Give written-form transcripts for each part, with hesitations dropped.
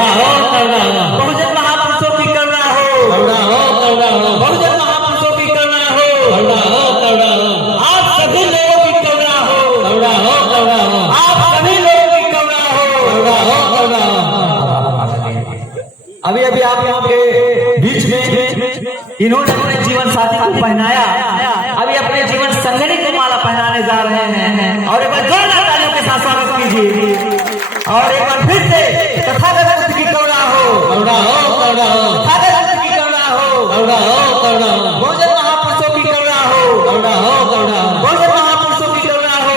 बहुजन महापुरुषों की करुणा हो, बहुजन महापुरुषों की करुणा हो, आप सभी लोगों की करुणा हो, आप सभी लोगों की करुणा हो। अभी अभी आप लोगों के बीच में इन्होंने अपने जीवन साथी को पहनाया, अभी अपने जीवन संगनी को माला पहनाने जा रहे हैं। और एक बार जोरदार तालियों के साथ स्वागत कीजिए। और एक बार फिर से तथागत की करुणा हो, तथागत की करुणा हो, बहुजन महापुरुषों की करुणा हो, बहुजन महापुरुषों की करुणा हो,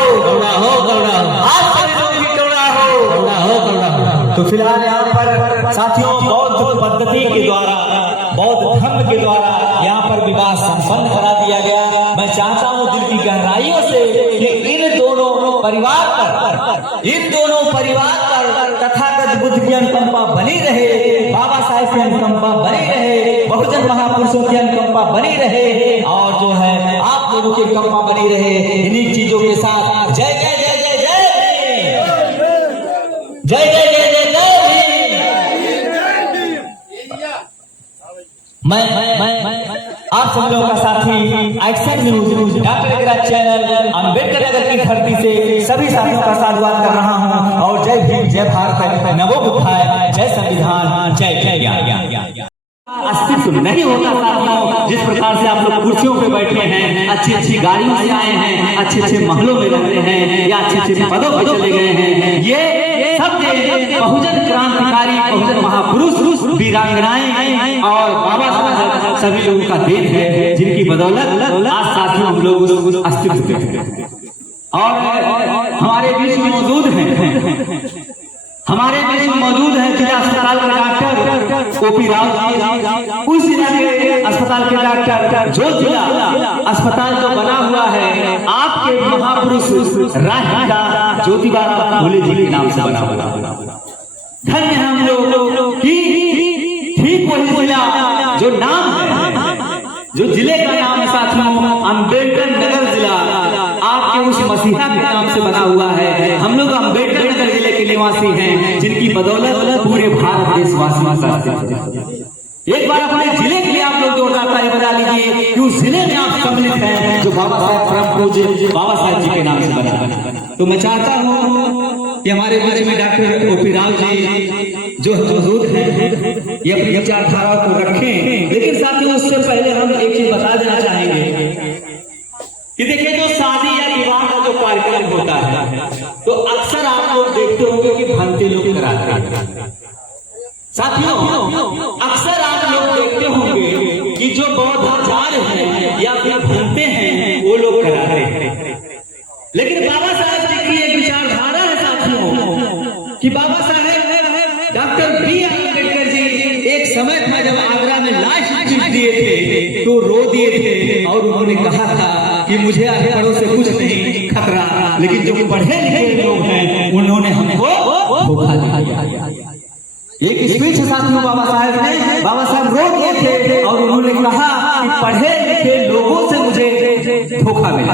आप सभी लोगों की करुणा हो। तो फिलहाल यहाँ पर साथियों बौद्ध पद्धति के द्वारा, बौद्ध धर्म के द्वारा यहाँ पर विवाह संपन्न करा दिया गया। मैं चाहता हूँ दिल की गहराइयों से कि इन दोनों परिवार पर तथागत बुद्ध की अनुकंपा बनी रहे, बाबा साहेब की अनुकंपा बनी रहे, बहुजन महापुरुषों की अनुकंपा बनी रहे, और जो है आप लोगों की अनुकंपा बनी रहे। इन्हीं चीजों के साथ जय जय जय जय जय जय जय जय जय जय मैं आप सब लोगों का साथी एक्शन न्यूज डॉक्टर एग्रा चैनल अम्बेडकर नगर की धरती से सभी साथियों का साधुवाद कर रहा हूं। और जय भीम, जय भारत, नमो बुद्धाय, जय संविधान, जय जय। अस्तित्व नहीं होता साथियों। जिस प्रकार से आप लोग कुर्सियों पे बैठे हैं, अच्छी अच्छी गाड़ियों से आए हैं, अच्छे अच्छे महलों में रहते हैं, या अच्छे अच्छे पदों पर चले गए हैं, ये सब बहुजन क्रांतिकारी, बहुजन महापुरुष, वीरांगनाएं और बाबा साहब सभी लोगों का देन है, जिनकी बदौलत आज साथियों हम लोग उस अस्तित्व में और हमारे बीच में मौजूद हैं, हमारे बीच में मौजूद है जिला अस्पताल के डॉक्टर ओपी राव जी, उस जिला के अस्पताल के डॉक्टर, जो जिला अस्पताल जो बना हुआ है आपके महापुरुष राष्ट्रपिता ज्योतिबा फूले जी के नाम से बना हुआ। धन्य हम लोग की ठीक वही जिला जो नाम है, जो जिले का नाम है साथियों अम्बेडकर नगर जिला, आपके उस मसीहा के नाम से बना हुआ है। हम लोग अम्बेडकर नगर जिले के निवासी हैं, जिनकी बदौलत पूरे भारत देशवासियों का एक बार अपने जिले के लिए आप लोग जोरदार ताली बजा लीजिए कि उस जिले में आप सम्मिलित हैं जो बाबा साहेब परम पूज्य बाबा साहेब जी के नाम से बना। तो मैं चाहता हूँ कि हमारे बीच में डॉक्टर ओपी राव जी जो मौजूद हैं ये अपनी विचारधारा को रखें। लेकिन साथियों उससे पहले हम एक चीज बता देना चाहेंगे कि देखिए जो शादी या विवाह का जो कार्यक्रम होता है तो अक्सर आप लोग देखते होंगे कि भंते लोग कराते हैं। साथियों अक्सर आप लोग देखते होंगे कि जो बौद्ध आचार्य हैं या फिर भंते हैं वो लोग कराते हैं। लेकिन बाबा साहब जी की एक विचारधारा है साथियों कि Baba Saheb doctor B are Ambedkar ji एक समय था जब आगरा में लाश चिप दिए थे तो रो दिए थे, और उन्होंने कहा था कि मुझे अनपढ़ों से कुछ नहीं खतरा, लेकिन जो पढ़े लिखे लोग हैं उन्होंने हमको धोखा दिया। एक स्पीच साथियों बाबा साहेब ने, बाबा साहब रो दिए थे और उन्होंने कहा कि पढ़े लिखे लोगों से मुझे धोखा मिला।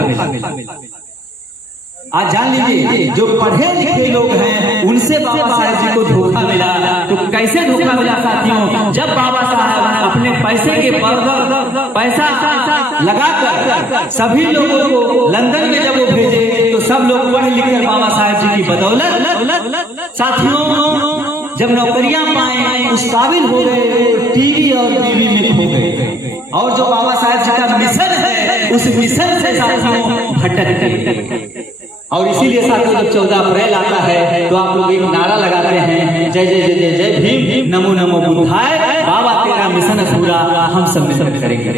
आज जान लीजिए जो पढ़े लिखे लोग हैं उनसे बाबा साहेब जी को धोखा मिला। तो कैसे धोखा मिला साथियों? जब बाबा साहब अपने पैसे के पर पैसा लगाकर सभी लोगों को लंदन में जब वो भेजे तो सब लोग पढ़ लिख कर बाबा साहेब जी की बदौलत साथियों जब नौकरियां पाए, उस काबिल हो गए, टीवी और टीवी में खो गए। और जो बाबा साहेब जी का मिशन है उस मिशन से साथियों भटक गए। और इसीलिए साथियों जब 14 अप्रैल आता है तो आप लोग एक नारा लगाते हैं, जय जय जय जय जय भीम, नमो नमो बुद्धाय, बाबा तेरा मिशन पूरा हम सब मिशन करेंगे।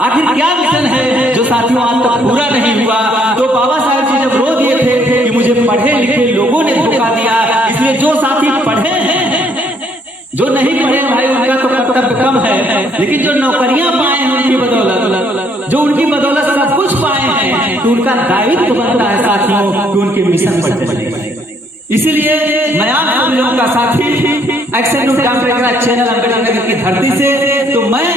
आखिर क्या मिशन है जो साथियों आज तक पूरा नहीं हुआ? तो बाबा साहब जी जब रो दिए थे कि मुझे पढ़े लिखे लोगों ने धोखा दिया, इसलिए जो साथी पढ़े हैं, जो नहीं पढ़े भाई उनका तो कर्तव्य कम है, लेकिन जो नौकरियां पाए हैं उनकी बदौलत, जो उनकी बदौलत सब कुछ पाए हैं, तो उनका दायित्व बनता है साथियों कि उनके मिशन पर चले। इसीलिए मैं आप सब लोगों का साथी action news doctor channel Ambedkar Nagar की धरती से, तो मैं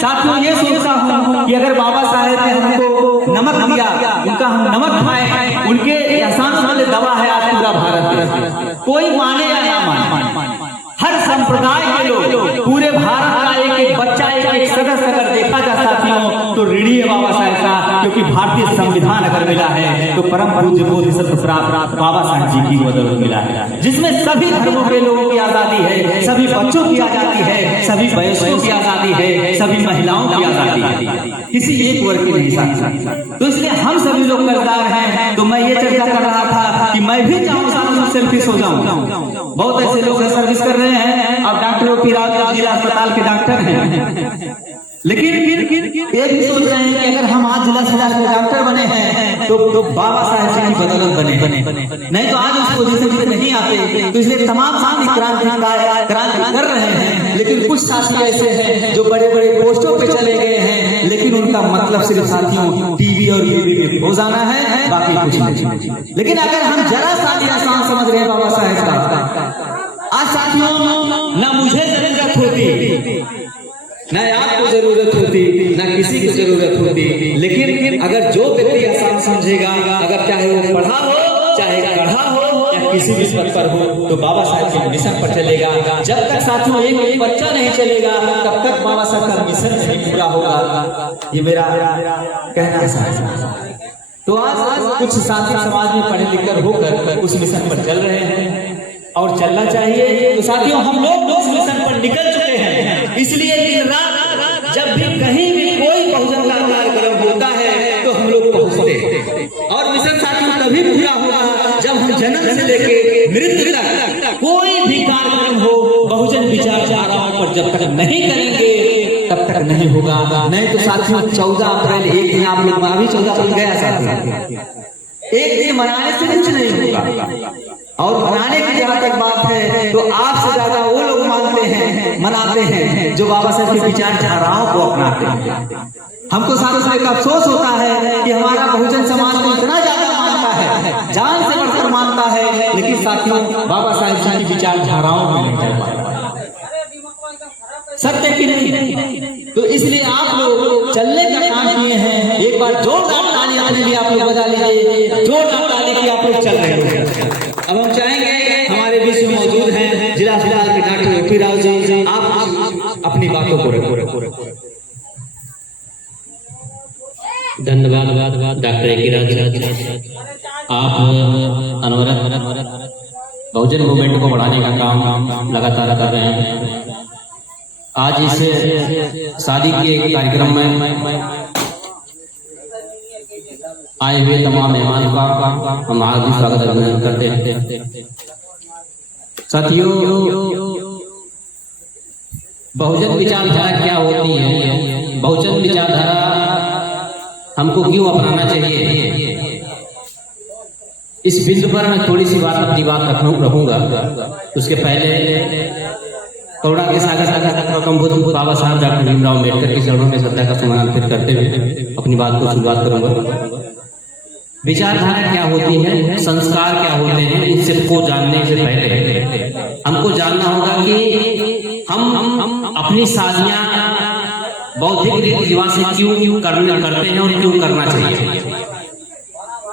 साथियों ये सोचता हूँ कि अगर बाबा साहेब ने हमको नमक दिया, उनका हम नमक खाए, उनके एहसान वाले दवा है आज पूरा भारत। कोई माने या ना माने, हर संप्रदाय के लोग, पूरे भारत का एक एक बच्चा, एक एक सदस्य अगर देखा जा साथियों तो ऋणी है बाबा साहेब का, क्योंकि भारतीय संविधान अगर मिला है तो परम पूज्य बोधिसत्व प्राप्त बाबा साहेब जी की बदौलत मिला है, जिसमें सभी धर्मों के लोगों की आजादी है, सभी बच्चों की आजादी है, सभी वयस्कों की आजादी है, सभी महिलाओं की आजादी है, किसी एक वर्ग की नहीं साथी। तो इसलिए हम सभी लोग कर्जदार हैं। तो मैं ये चर्चा कर रहा था कि मैं भी चाहूँ साथ सेल्फिश हो जाऊँ। बहुत ऐसे लोग सर्विस कर रहे हैं, अब डॉक्टर ओ पी राव जिला अस्पताल के डॉक्टर हैं, लेकिन ये भी सोच रहे हैं कि अगर हम आज जिला अस्पताल के डॉक्टर बने हैं तो बाबा साहेब जी की बदौलत बने, नहीं तो आज उस पोजीशन पे नहीं आते। तो इसलिए तमाम साथी क्रांति कर रहे हैं, लेकिन कुछ साथी ऐसे हैं जो बड़े बड़े पोस्टों पे चले गए हैं, लेकिन उनका मतलब सिर्फ साथियों टीवी और टीवी में हो जाना है, बाकी कुछ नहीं। लेकिन अगर हम जरा सा भी आसान समझ रहे हैं बाबा साहेब का, आज साथियों ना मुझे जरूरत होती, न आपको जरूरत होती, न किसी की जरूरत होती, लेकिन अगर जो व्यक्ति आसान समझेगा, अगर चाहे वो पढ़ा हो, चाहे गढ़ा हो या किसी भी पद पर हो, तो बाबा साहब के मिशन पर चलेगा। जब तक साथियों एक बच्चा नहीं चलेगा तब तक बाबा साहब का मिशन नहीं पूरा होगा। ये मेरा कहना है। तो आज कुछ साथी समाज में पढ़े लिखकर होकर उस मिशन पर चल रहे हैं और चलना चाहिए। तो साथियों हम लोग उस मिशन पर निकल चुके हैं, इसलिए दिन रात जब भी कहीं भी कोई बहुजन का कार्यक्रम होता है तो हम लोग पहुंचते हैं। और मिशन साथियों तभी पूरा होगा जब हम जन्म से लेके मृत्यु तक कोई भी कार्यक्रम हो बहुजन विचारधाराओं पर जब तक नहीं करेंगे तब तक नहीं होगा। नहीं तो साथियों 14 अप्रैल एक दिन आप लोग अभी 14 अप्रैल गया साथियों, एक दिन मनाने से कुछ नहीं होगा। और मनाने की जहां तक बात है तो आपसे ज्यादा वो लोग मानते हैं, मनाते हैं जो बाबा साहब की विचारधाराओं को अपनाते हैं। हमको साथ में अफसोस होता है कि हमारा बहुजन समाज को इतना ज्यादा मानता है, जान से बढ़कर मानता है, लेकिन साथियों बाबा साहब जी की विचारधाराओं में नहीं कर पाता। सत्य की नहीं। तो इसलिए आप लोग चलने का काम किए हैं। एक बार जोरदार ताली अपने लिए आप लोग बजा लीजिए, जोरदार ताली की आप लोग चल रहे हैं। अब हम चाहेंगे हमारे बीच में मौजूद हैं जिला अस्पताल के doctor O P Rao ji, आप अपनी बातों को रखो। धन्यवाद डॉक्टर ए के राज, आप अनवरत बहुजन मूवमेंट को बढ़ाने का काम लगातार कर रहे हैं। आज इस शादी के कार्यक्रम में आए हुए तमाम मेहमान का हम हार्दिक स्वागत अभिनंदन करते हैं। साथियों, बहुजन विचारधारा क्या होती है, बहुजन विचारधारा हमको क्यों अपनाना चाहिए, इस बिंदु पर मैं थोड़ी सी अपनी बात रखूंगा। उसके पहले करुणा के सागर बाबा साहब डॉक्टर भीमराव अम्बेडकर के चरणों में श्रद्धा का सुमन अर्पित करते हुए अपनी बात को शुरुआत करूंगा। विचारधारा क्या होती है, संस्कार क्या होते हैं, इन सबको जानने से पहले हमको जानना होगा कि हम अपनी शादियां बौद्धिक रीति रिवाज से क्यों करते हैं और क्यों करना चाहिए।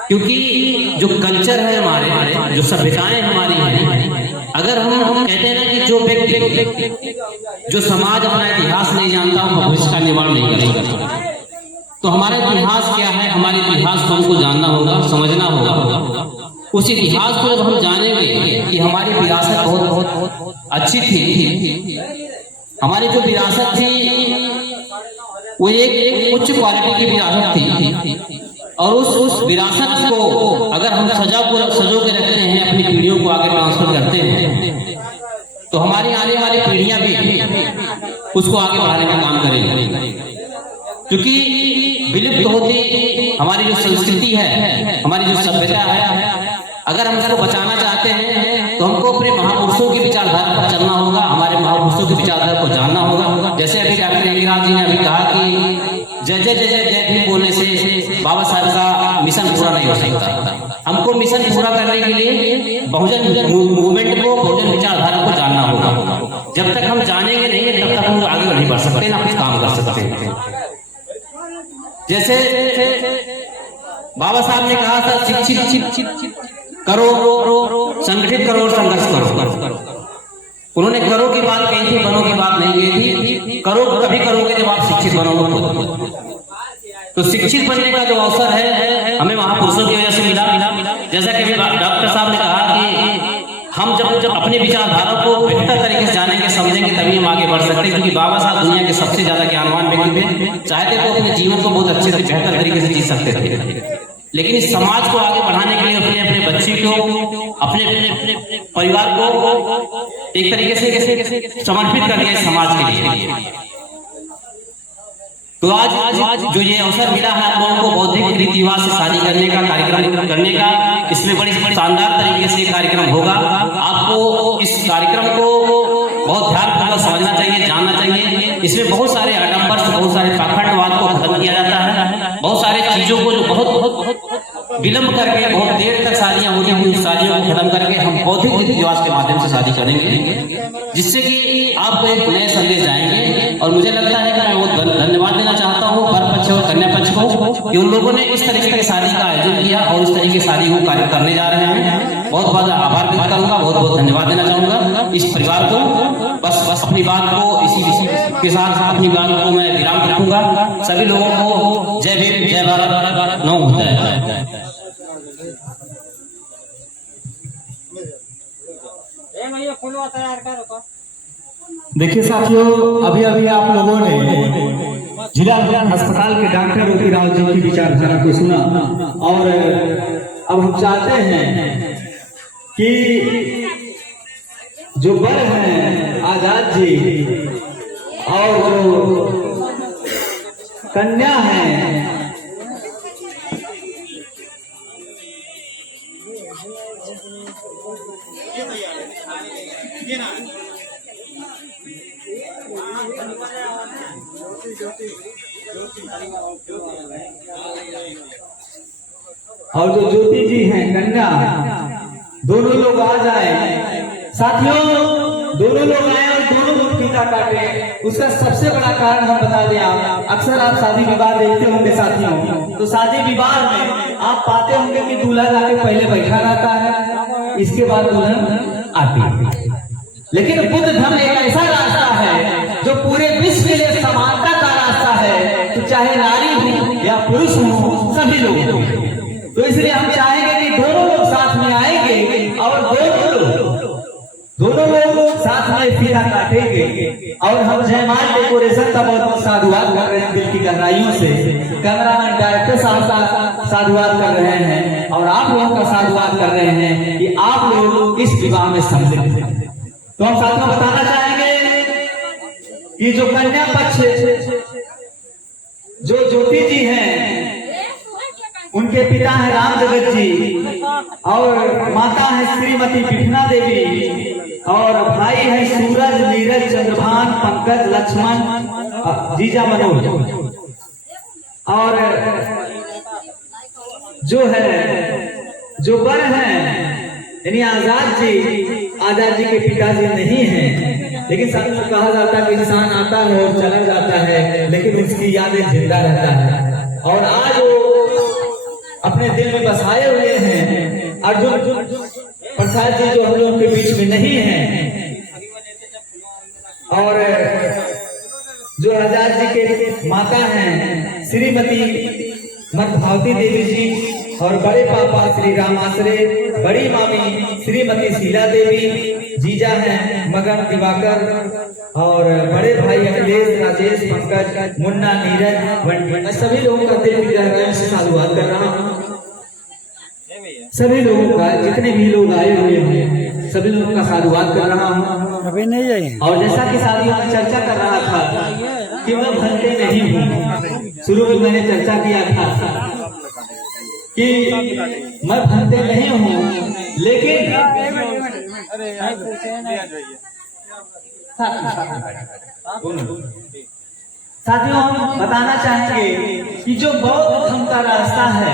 क्योंकि जो कल्चर है हमारे, जो सभ्यताएं हमारी हैं, अगर हम कहते हैं ना कि जो व्यक्ति जो समाज अपना इतिहास नहीं जानता वो भविष्य का निर्माण नहीं कर सकता। तो हमारा इतिहास क्या है, हमारे इतिहास को हमको जानना होगा, समझना होगा। उस इतिहास को जब हम जानेंगे कि हमारी विरासत बहुत अच्छी थी, हमारी जो विरासत थी वो एक उच्च क्वालिटी की विरासत थी, और उस विरासत को अगर हम सजो के रखते हैं, अपनी पीढ़ियों को आगे ट्रांसफर करते हैं, तो हमारी आने वाली पीढ़ियां भी उसको आगे बढ़ाने का काम करेंगी। क्योंकि विलुप्त होती हमारी जो संस्कृति है, हमारी जो सभ्यता है, अगर हम उसको बचाना चाहते हैं तो हमको अपने महापुरुषों की विचारधारा पर चलना होगा, हमारे महापुरुषों की विचारधारा को जानना होगा। जैसे अभी डॉक्टर अंगिराज जी ने अभी कहा कि जय जय जय जय जय भी बोलने से बाबा साहब का मिशन पूरा नहीं हो सकता। हमको मिशन पूरा करने के लिए बहुजन मूवमेंट को, बहुजन विचारधारा को जानना होगा। जब तक हम जानेंगे नहीं तब तक हम आगे नहीं बढ़ सकते, ना कुछ काम कर सकते हैं। जैसे बाबा साहब ने कहा था शिक्षित करो, संगठित करो और संघर्ष करो। उन्होंने करो की बात कही थी, बनो की बात नहीं कही थी। करो कभी करोगे जब आप शिक्षित बनोगे। तो शिक्षित बनने का जो अवसर है हमें महापुरुषों की वजह से मिला। जैसा कि डॉक्टर साहब ने कहा कि हम जब अपने विचारधारा को बेहतर तरीके से जानेंगे समझेंगे तभी हम आगे बढ़ सकते हैं, क्योंकि बाबा साहब दुनिया के सबसे ज्यादा ज्ञानवान व्यक्ति थे। चाहते तो अपने जीवन को बहुत अच्छे से बेहतर तरीके से जी सकते थे, लेकिन इस समाज को आगे बढ़ाने के लिए अपने अपने बच्चे को, अपने परिवार को एक तरीके से समर्पित कर दिया इस समाज के लिए। तो आज जो ये अवसर मिला है आप लोगों को बौद्धिक रीति रिवाज से शादी करने का कार्यक्रम करने का, इसमें बड़ी शानदार तरीके से कार्यक्रम होगा। आपको इस कार्यक्रम को बहुत ध्यानपूर्वक समझना चाहिए, जानना चाहिए। इसमें बहुत सारे आडंबर से, बहुत सारे पाखंडवाद को खत्म किया जाता है। बहुत सारे चीजों को जो बहुत विलंब करके बहुत देर तक शादियां होती हैं, उन शादियों को खत्म करके हम बौद्धिक रीति रिवाज के माध्यम से शादी करेंगे, जिससे कि आपको एक नए संदेश जाएंगे। और मुझे लगता है कि मैं बहुत धन्यवाद देना चाहता हूँ वर पक्ष और कन्या पक्ष को कि उन लोगों ने इस तरीके की शादी का आयोजन किया और इस तरीके की शादी को कार्य करने जा रहे हैं। बहुत बहुत आभार व्यक्त करूंगा, बहुत बहुत धन्यवाद देना चाहूंगा इस परिवार को। बस अपनी बात को इसी के साथ अपनी बात को मैं विराम रखूंगा। सभी लोगों को जय भीम, जय भारत, नौ होता है। देखिए साथियों, अभी अभी आप लोगों ने जिला अस्पताल के डॉक्टर ओपी राव जी की विचारधारा को सुना, और अब हम चाहते हैं कि जो वर हैं आजाद जी और जो कन्या हैं और जो ज्योति जी हैं कन्या, दोनों लोग आ जाए। साथियों, दोनों लोग आए और दोनों लोग फीता काटे। उसका सबसे बड़ा कारण हम बता दें, आप अक्सर आप शादी विवाह देखते होंगे साथियों, तो शादी विवाह में आप पाते होंगे कि दूल्हा जाके पहले बैठा रहता है, इसके बाद दुल्हन आती है। लेकिन बुद्ध धर्म एक ऐसा रास्ता है जो पूरे विश्व के लिए समानता का रास्ता है, तो चाहे नारी हो या पुरुष हो, सभी लोग। तो इसलिए हम चाहेंगे कि दोनों लोग साथ में आएंगे और दोनों लोग साथ में फीता काटेंगे। और हम जयमाल डेकोरेशन का बहुत साधुवाद कर रहे हैं दिल की गहराइयों से। कैमरामैन डायरेक्टर साहब साधुवाद कर रहे हैं और आप लोगों का साधुवाद कर रहे हैं कि आप लोग इस विवाह में सम्मिलित हैं। तो हम साथ में बताना चाहेंगे कि जो कन्या पक्ष जो ज्योति जी हैं, उनके पिता हैं राम जगत जी और माता है श्रीमती विठना देवी, और भाई है सूरज, नीरज, चंद्रभान, पंकज, लक्ष्मण, जीजा मनोज। और जो है जो वर हैं यानी आजाद जी के पिताजी नहीं हैं, लेकिन साथ में कहा जाता है कि इंसान आता है और चला जाता है, लेकिन उसकी यादें जिंदा रहता है। और आज वो अपने दिल में बसाए हुए हैं। अर्जुन प्रसाद जी जो हम लोगों के बीच में नहीं हैं, और जो आजाद जी के माता हैं श्रीमती मधभावती देवी जी, और बड़े पापा श्री राम आश्रे, बड़ी मामी श्रीमती शीला देवी, जीजा हैं मगन दिवाकर, और बड़े भाई अखिलेश, राजेश, पंकज, मुन्ना, नीरज। मैं सभी लोगों का दिल की गहराइयों से साधुवाद कर रहा हूँ। सभी लोगों का, जितने भी लोग आए हुए हैं, सभी लोगों का साधुवाद कर रहा हूँ। अभी नहीं जाइए। और जैसा कि शादियों में चर्चा कर रहा था कि मैं भंते नहीं हूँ, शुरू में मैंने चर्चा किया था कि मैं भंते नहीं हूँ, लेकिन साथियों हम बताना चाहेंगे कि जो बौद्ध धर्म का रास्ता है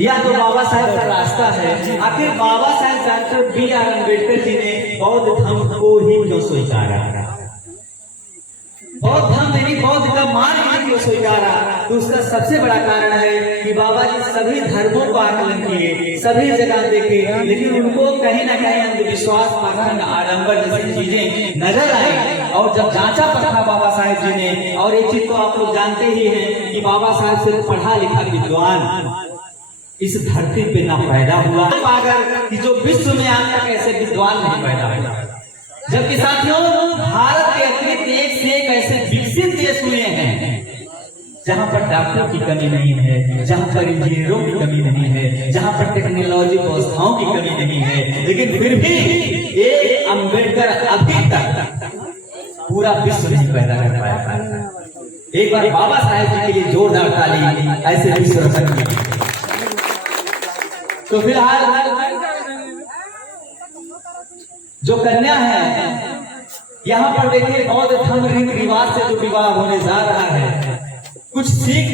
या जो बाबा साहेब का रास्ता है, आखिर बाबा साहेब डॉक्टर B.R. अम्बेडकर जी ने बौद्ध धर्म को ही क्यों स्वीकारा? बौद्ध धर्म यानी बौद्ध का मार्ग क्यों स्वीकारा तो उसका सबसे बड़ा कारण है कि बाबा जी सभी धर्मों को आकलन किए, सभी जगह देखे, लेकिन उनको कहीं ना कहीं अंधविश्वास, पाखंड, आडंबर जैसी चीजें नजर आई। और जब जांचा परखा बाबा साहेब जी ने, और एक चीज तो आप लोग जानते ही हैं कि बाबा साहेब सिर्फ पढ़ा लिखा विद्वान इस धरती पे ना पैदा हुआ अगर कि जो विश्व में आज तक ऐसे विद्वान नहीं पैदा हुआ। जबकि साथियों, भारत के अतिरिक्त एक से एक ऐसे विकसित देश हुए हैं जहां पर डॉक्टरों की कमी नहीं है, जहां पर इंजीनियरों की कमी नहीं है, जहां पर टेक्नोलॉजी व्यवस्थाओं की कमी नहीं है, लेकिन फिर भी एक अम्बेडकर अभी तक पूरा विश्व नहीं पैदा कर पाया। एक बार बाबा साहेब जी के लिए जोरदार ताली ऐसे विश्व रचन की। तो फिलहाल जो कन्या है यहाँ पर देखिए, बौद्ध धर्म रीति रिवाज से जो विवाह होने जा रहा है, कुछ सीख,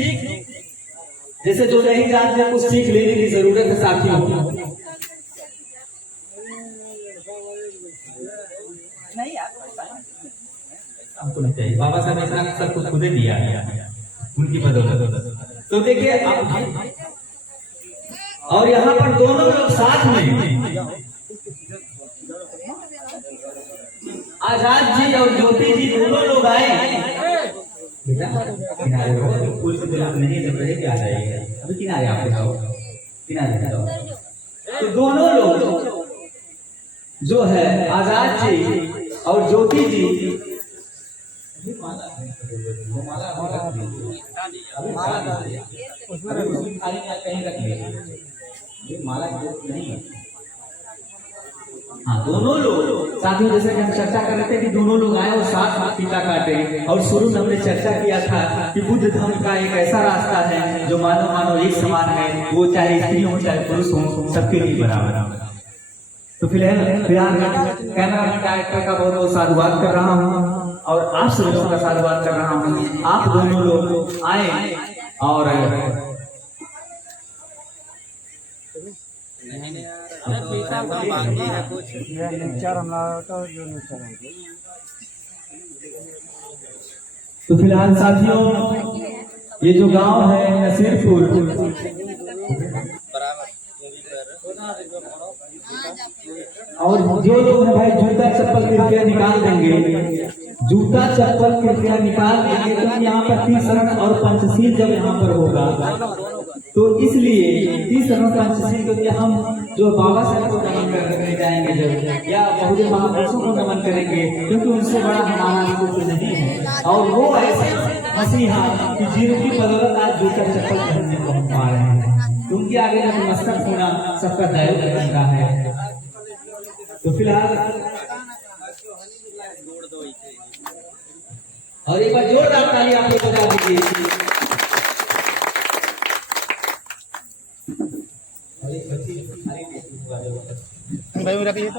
जैसे जो नहीं जानते कुछ सीख लेने की जरूरत है साथियों। हमको नहीं चाहिए, बाबा साहब ने इतना सब कुछ खुदे दिया है उनकी बदौलत। तो देखिए आप, और यहाँ पर दोनों लोग साथ में, आजाद जी और ज्योति जी दोनों लोग आए। बेटा किनारे रहो, फूल से दिलक नहीं जब रहे क्या जाएगा, अभी किनारे आप जाओ, किनारे जाओ। तो दोनों लोग जो है आजाद जी और ज्योति जी, माला नहीं, हाँ दोनों लोग साथियों, जैसे कि हम चर्चा कर रहे थे कि दोनों लोग आए और साथ हाथ फीता काटे। और शुरू में हमने चर्चा किया था कि बुद्ध धर्म का एक ऐसा रास्ता है जो मानव मानव एक समान है, वो चाहे स्त्री हो चाहे पुरुष हो, सबके लिए बराबर। तो फिलहाल कैमरा मैन डायरेक्टर का बहुत बहुत साधुवाद कर रहा हूँ और आप सभी लोगों का साधुवाद कर रहा हूँ। आप दोनों लोग आए और तो फिलहाल साथियों, ये जो गांव है नसीरपुर, और जो लोग भाई जूता चप्पल कृपया निकाल देंगे, जूता चप्पल कृपया निकाल देंगे, तो यहाँ पर 30 शरण और पंचशील जब यहाँ पर होगा तो इसलिए 30 शरण पंचशील, क्योंकि हम जो बाबा साहब को नमन करने जाएंगे जब, या बहुजन महापुरुषों को नमन करेंगे, क्योंकि उनसे बड़ा हमारा कुछ नहीं है। और वो ऐसे मसीहा कि जिनकी बदौलत आज जूता चप्पल पहनने को हम पा रहे हैं, उनके आगे जब मस्तक होना सबका दायित्व बनता है। तो फिलहाल और एक बार जोरदार ताली आप लोग बजा दीजिए। भाई रखिए तो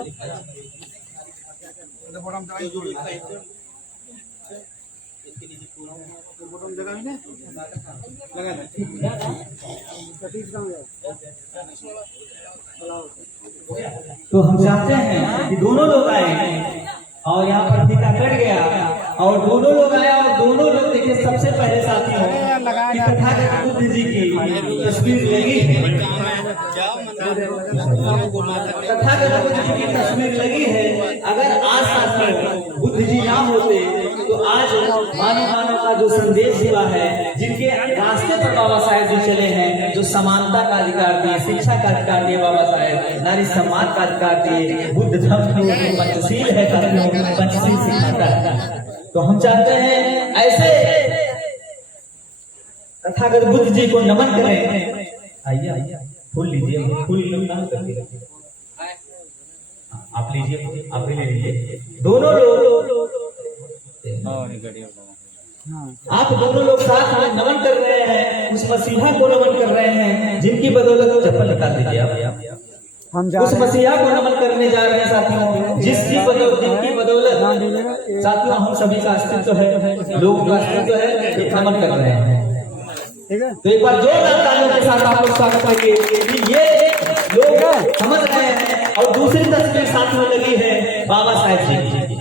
तो हम चाहते हैं कि दोनों लोग आए और यहाँ पर फीता कट गया और दोनों लोग आए और दोनों लोग देखिए, सबसे पहले साथी हो कि तथागत बुद्ध जी की तस्वीर लगी है, तथागत बुद्ध जी की तस्वीर लगी है। अगर आज साथियों बुद्ध जी ना होते तो आज मानव का जो संदेश हुआ है, जिनके रास्ते पर बाबा साहेब जी चले हैं, जो समानता का अधिकार दिए, शिक्षा का अधिकार दिए बाबा साहेब, नारी सम्मान का अधिकार दिए, बुद्ध धर्म पंचशील है, पंचशील सिखाता है। तो हम चाहते हैं ऐसे तथागत बुद्ध जी को नमन करें। आइए फूल लीजिए, फूल आप लीजिए, आप भी ले लीजिए। दोनों लोग आप दोनों लोग साथ में नमन कर रहे हैं, उस मसीहा को नमन कर रहे हैं जिनकी बदौलत, चप्पल निकाल दीजिए आप, उस मसीहा को नमन करने जा रहे हैं साथियों, जिनकी बदौलत साथियों हम सभी का अस्तित्व है, लोगों का अस्तित्व है, नमन कर रहे हैं। तो एक बार जोरदार तालियों के साथ आप लोग स्वागत करिए कि ये लोग समझ रहे हैं। और दूसरी तस्वीर साथ में लगी है बाबा साहेब जी की।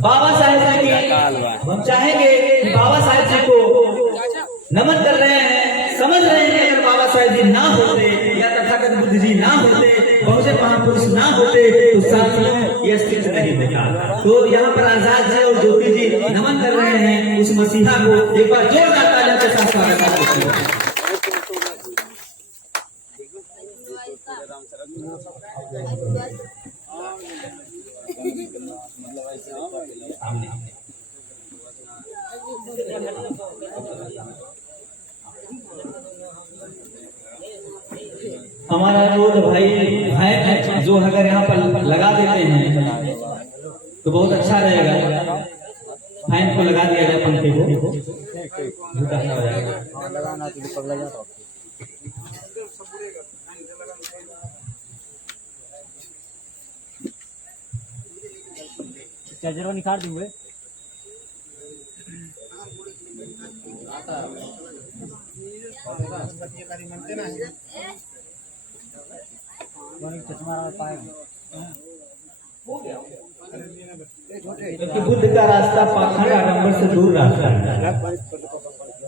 बाबा साहेब जी की हम चाहेंगे कि बाबा साहेब जी को तो यहाँ पर आजाद जी और ज्योति जी नमन कर रहे हैं उस मसीहा को। एक बार जोरदार तालियों के साथ स्वागत करते हैं। हमारा रोज भाई जो अगर यहाँ पर लगा देते हैं तो बहुत अच्छा रहेगा। फैन को लगा दिया जाए, पंखे को अच्छा हो जाएगा। चार्जर निकाल दूंगे। क्योंकि बुद्ध का रास्ता पाखंड आडंबर से दूर रास्ता है,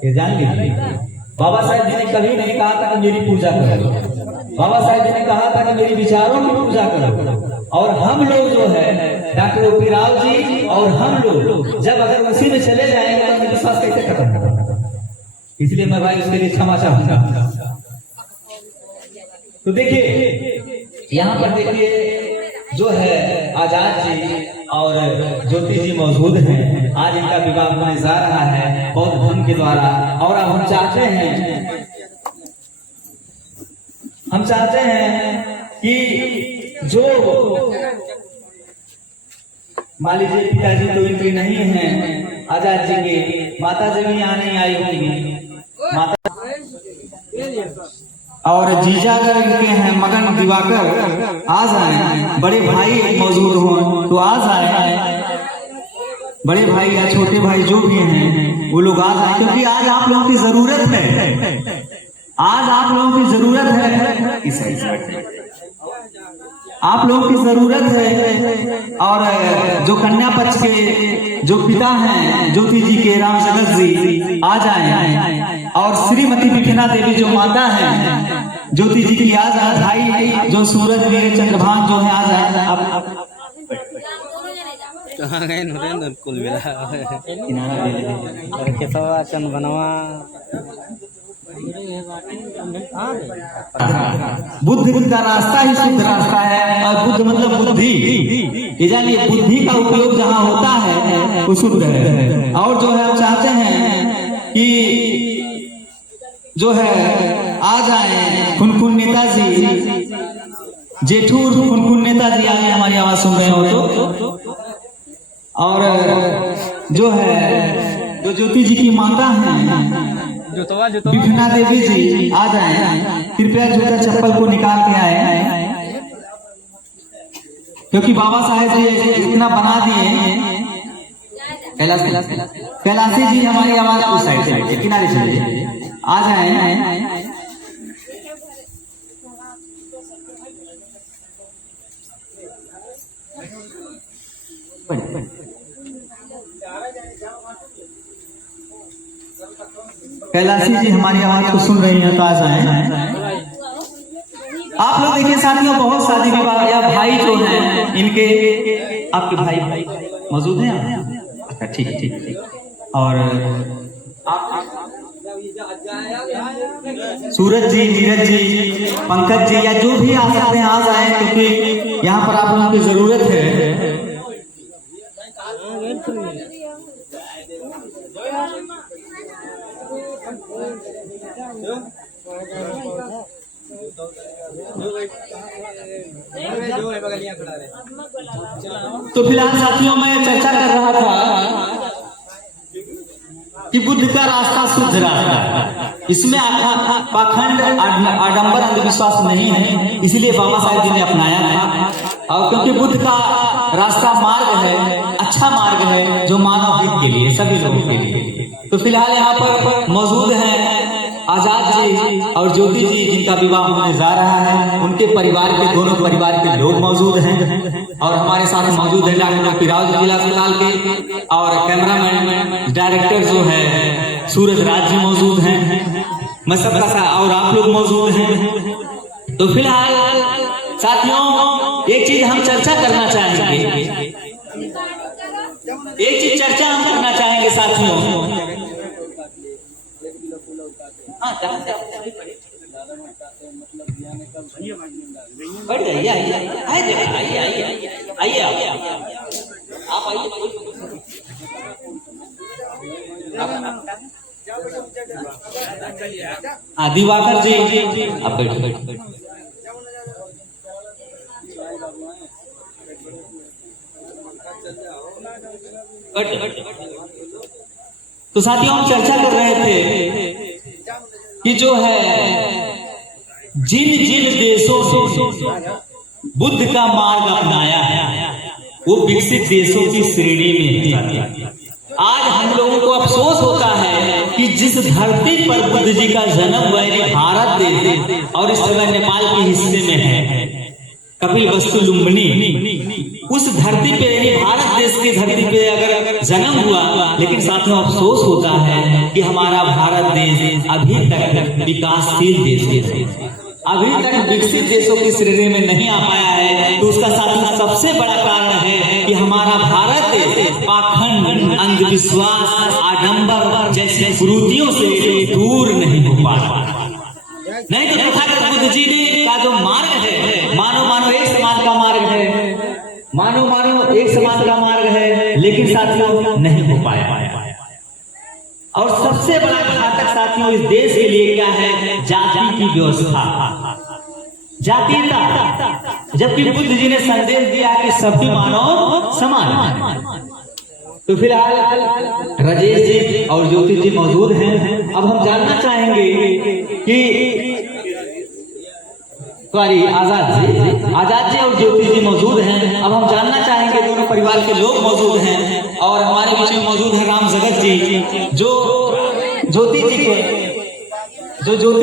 ये जान लीजिए। बाबा साहेब जी ने कभी नहीं कहा था कि मेरी पूजा करो। बाबा साहेब जी ने कहा था कि मेरी विचारों की पूजा करो। और हम लोग जो है डॉक्टर ओ.पी. राव जी और हम लोग जब अगर उसी में चले जाएंगे तो विश्वास कैसे खत्म होगा। इसलिए मैं भाई उसके लिए क्षमा चाहूंगा। तो देखिए यहाँ पर देखिए जो है आजाद जी और ज्योति जी मौजूद हैं। आज इनका विवाह होने जा रहा है बौद्ध धर्म के द्वारा। और अब हम चाहते हैं कि जो मान लीजिए पिताजी तो इनके नहीं हैं, आजाद जी के माता जी भी यहाँ नहीं आई होंगी, माता और जीजा अगर इनके हैं मगन दिवाकर आ जाए, बड़े भाई मौजूद हों तो आ जाए, बड़े भाई या छोटे भाई जो भी हैं वो लोग आ जाए। क्योंकि आज आप लोगों की जरूरत है, आज आप लोगों की जरूरत है, आप लोगों की जरूरत है। और जो कन्या पक्ष के जो पिता हैं ज्योति जी के राम जगत जी आ जाए। और श्रीमती विठना देवी जो माता है ज्योति जी की आ जाए। भाई जो सूरज वीर चंद्रभान जो है आ जाए। आप कहाँ गए नरेंद्र कुल मिला केसवा चंद बनवा बुद्ध का रास्ता ही शुद्ध रास्ता है। और बुद्ध मतलब बुद्धि, ये जानिए बुद्धि का उपयोग जहाँ होता है वो शुद्ध है। और जो है हम चाहते हैं कि जो है आ जाए खुनखुन नेताजी, जेठू खुनखुन नेताजी आ जाए, हमारी आवाज सुन रहे हो तो। और जो है जो ज्योति जी की माता है विठना देवी जी आ जाए। कृपया जूता चप्पल को निकाल के आए, क्योंकि बाबा साहेब जी इतना बना दिए। कैलाशी जी हमारी आवाज उस साइड से किनारे चलिए, आ जाए। कैलाशी जी हमारी आवाज को सुन रही हैं तो आ जाए। आप लोग देखिए साथियों, बहुत शादी विवाह या भाई जो हैं इनके, आपके भाई मौजूद हैं? अच्छा ठीक है ठीक। और सूरज जी, नीरज जी, पंकज जी या जो भी आ सकते हैं आ जाए, क्योंकि यहाँ पर आप लोगों की जरूरत है। तो फिलहाल साथियों मैं चर्चा कर रहा था कि बुद्ध का रास्ता शुद्ध रास्ता, इसमें पाखंड आडंबर अंधविश्वास नहीं है। इसीलिए बाबा साहेब जी ने अपनाया था। और क्योंकि बुद्ध का रास्ता मार्ग है, अच्छा मार्ग है जो मानव हित के लिए, सभी लोगों के लिए। तो फिलहाल यहाँ पर मौजूद हैं आजाद जी और ज्योति जी जिनका विवाह होने जा रहा है। उनके परिवार के, दोनों परिवार के लोग मौजूद हैं। और हमारे साथ मौजूद है डॉक्टर ओ.पी. राव जी जिला अस्पताल के, और कैमरामैन डायरेक्टर जो है सूरज राज जी मौजूद हैं। मैं सबका साथ और आप लोग मौजूद हैं। तो फिलहाल साथियों एक चीज हम चर्चा करना चाहेंगे एक चीज चर्चा हम करना चाहेंगे साथियों। बढ़ जाइए, आइए आप आइए। दिवाकर जी आप बैठ। तो साथियों हम चर्चा कर रहे थे कि जो है जिन जिन देशों से बुद्ध का मार्ग अपनाया है वो विकसित देशों की श्रेणी में है। आज हम लोगों को अफसोस होता है कि जिस धरती पर बुद्ध जी का जन्म हुआ है भारत देश और इस समय नेपाल के हिस्से में है कपिल वस्तु लुम्बिनी, उस धरती पे यानी भारत देश की धरती पे अगर जन्म हुआ, लेकिन साथियों अफसोस होता है कि हमारा भारत देश अभी तक विकासशील देश है, अभी तक विकसित देशों की श्रेणी में नहीं आ पाया है। तो उसका साथियों सबसे बड़ा कारण है कि हमारा भारत देश पाखंड, अंधविश्वास, आडंबर जैसे कुरीतियों से दूर नहीं हो पा रहा। नहीं तो तथागत बुद्ध जी ने का जो मार्ग है मानो एक समाज का मार्ग है, मानो एक समाज का मार्ग है, लेकिन साथियों नहीं हो पाया। और सबसे बड़ा घातक साथियों इस देश के लिए क्या है? जाति की व्यवस्था, जातीयता। जबकि बुद्ध जी ने संदेश दिया कि सभी मानव समान। तो फिलहाल राजेश जी और ज्योति जी मौजूद हैं। अब हम जानना चाहेंगे कि आजाद जी और ज्योति जी मौजूद हैं। अब हम जानना चाहेंगे, दोनों परिवार के लोग मौजूद हैं और हमारे बीच में मौजूद है राम जगत जी जो ज्योति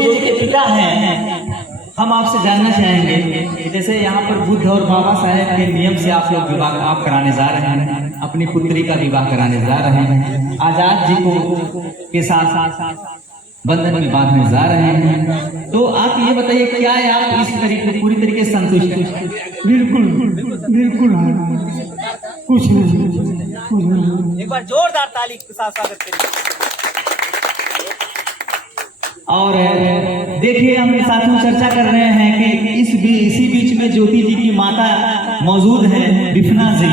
जी के पिता हैं। हम आपसे जानना चाहेंगे जैसे यहाँ पर बुद्ध और बाबा साहेब के नियम से आप लोग विवाह आप कराने जा रहे हैं, अपनी पुत्री का विवाह कराने जा रहे हैं, आजाद जी को के साथ बंधन में बांधने जा रहे हैं। तो आप ये बताइए क्या है आप इस तरीके पूरी तरीके से संतुष्ट हैं? बिल्कुल कुछ नहीं। एक बार जोरदार ताली के साथ स्वागत करिए। और देखिए हम साथियों चर्चा कर रहे हैं कि इसी बीच में ज्योति जी की माता मौजूद है, विफना जी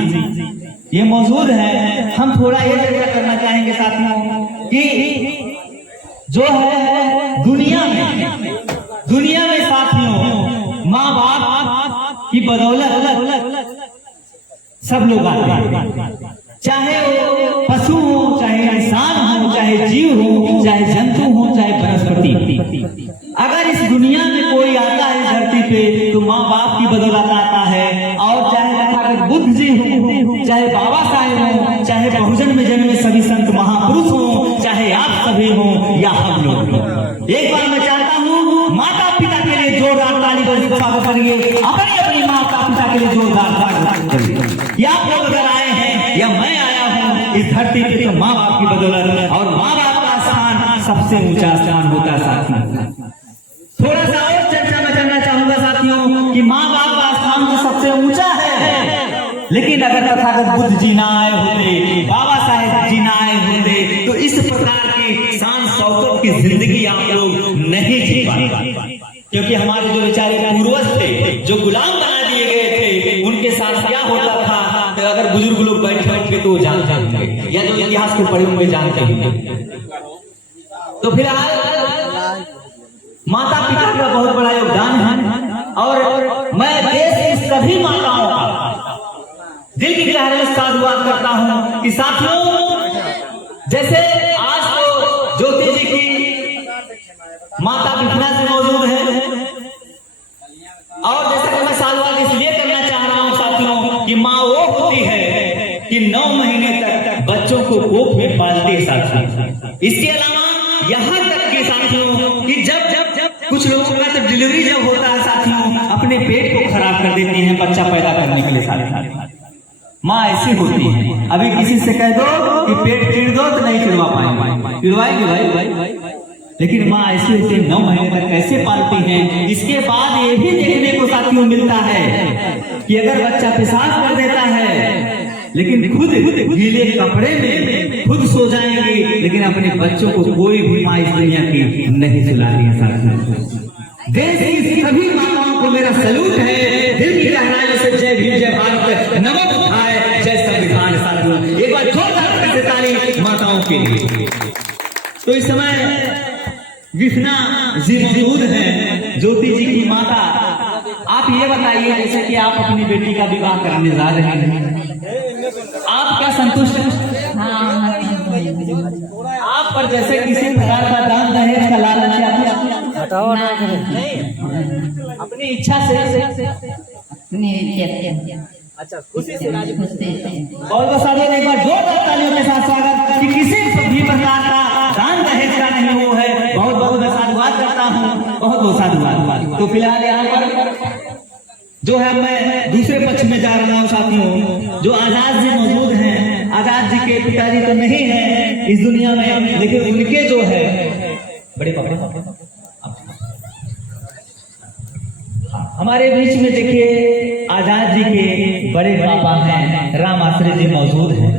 ये मौजूद है। हम थोड़ा ये चर्चा करना चाहेंगे साथियों कि जो है दुनिया में साथियों माँ बाप की बदौलत सब लोग आते हैं, चाहे वो पशु हो, चाहे इंसान हो, चाहे जीव हो, चाहे जंतु हो, चाहे वनस्पति। अगर इस दुनिया में कोई आता है इस धरती पे तो माँ बाप की बदौलत आता है। और चाहे बुद्ध जी हो, चाहे बाबा साहेब हो, चाहे बहुजन में जन्मे सभी संत महापुरुष हो, चाहे आप सभी हो या हम लोग। एक बार मैं चाहता हूँ माता पिता के लिए जोरदार ताली बजाकर स्वागत करिए, अपनी माता पिता के लिए जोरदार स्वागत करिए। या आप लोग अगर आए हैं या मैं आया हूँ इस धरती पे तो माँ बाप की बदौलत, और माँ बाप का स्थान सबसे ऊंचा स्थान होता है साथियों। थोड़ा सा और चर्चा में करना चाहूंगा साथियों कि माँ बाप का स्थान तो सबसे ऊंचा है, लेकिन अगर तथागत बुद्ध जी ना आए होते, बाबा साहेब जी ना आए होते तो इस प्रकार की शान शौकत की जिंदगी आप लोग नहीं जी पाते। क्योंकि हमारे जो बेचारे पूर्वज थे जो गुलाम बना दिए गए थे, उनके साथ क्या होता था तो अगर बुजुर्ग लोग बैठ के तो जानते होंगे या जो इतिहास को पढ़े हुए जानते होंगे। तो फिलहाल माता पिता का बहुत बड़ा योगदान है और मैं देश की सभी माताओं का दिल की गहराई से साधुवाद करता हूं कि साथियों जैसे आज तो ज्योति जी की माता विफना से मौजूद है, और जैसे कि मैं साधुवाद इसलिए करना चाह रहा हूं साथियों कि माँ वो होती है कि 9 महीने तक बच्चों को कोख में पालती है साथियों। इसके अलावा यहाँ तक के साथियों कि जब कुछ लोगों का तो डिलीवरी जब होता है साथियों अपने पेट को खराब कर देती हैं बच्चा पैदा करने के लिए साथियों। माँ ऐसी होती है, अभी किसी से कह दो कि पेट चिड़ दो तो नहीं चिड़वा पाएंगे, चिड़वाएंगे भाई, लेकिन माँ ऐसी होती है 9 महीने तक कैसे पालती हैं। इसके बाद ये भी देखने को साथियों मिलता है कि अगर बच्चा पेशाब कर देता है लेकिन खुद गीले कपड़े में खुद सो जाएंगे, लेकिन अपने बच्चों को कोई भी माँ इस दुनिया की नहीं सुला रही है। साथियों, देश की सभी माताओं को मेरा सलूट है, दिल की गहराइयों से जय भीम जय भारत, नमक उठाए जय संविधान। साथियों, एक बार जोरदार से ताली माताओं के लिए। तो इस समय विफना जी मौजूद है, ज्योति जी की माता। आप ये बताइए, जैसे कि आप अपनी बेटी का विवाह करने जा रहे हैं, आप क्या संतुष्ट हैं? आप पर जैसे किसी प्रकार का दान दहेज का लालच हटाओ ना, अपनी इच्छा से अच्छा खुशी से राजी बहुत सारे एक बार जोरदार तालियों के साथ स्वागत कि किसी भी प्रकार का दान दहेज का नहीं वो है। बहुत बहुत मैं साधुवाद करता हूँ, बहुत बहुत साधुवाद। तो फिलहाल यहाँ पर जो है मैं दूसरे पक्ष में जा रहा हूँ। साथियों, जो आजाद जी मौजूद हैं, आजाद जी के पिताजी तो नहीं है इस दुनिया में, लेकिन उनके जो है बड़े पापा हमारे बीच में देखिए आजाद जी के बड़े पापा हैं, राम आश्रय जी मौजूद हैं।